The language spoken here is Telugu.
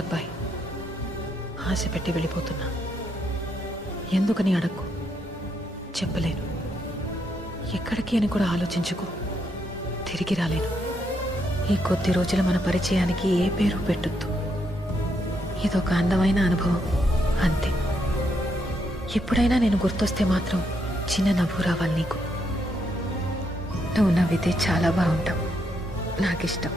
మంచి అబ్బాయి. ఆశ పెట్టి వెళ్ళిపోతున్నా. ఎందుకని అడక్కు, చెప్పలేను. ఎక్కడికి అని కూడా ఆలోచించుకో, తిరిగి రాలేను. ఈ కొద్ది రోజుల మన పరిచయానికి ఏ పేరు పెట్టొద్దు. ఇదొక అందమైన అనుభవం అంతే. ఎప్పుడైనా నేను గుర్తొస్తే మాత్రం చిన్న నవ్వు రావాలి నీకు. నువ్వు నవ్వితే చాలా బాగుంటావు, నాకిష్టం.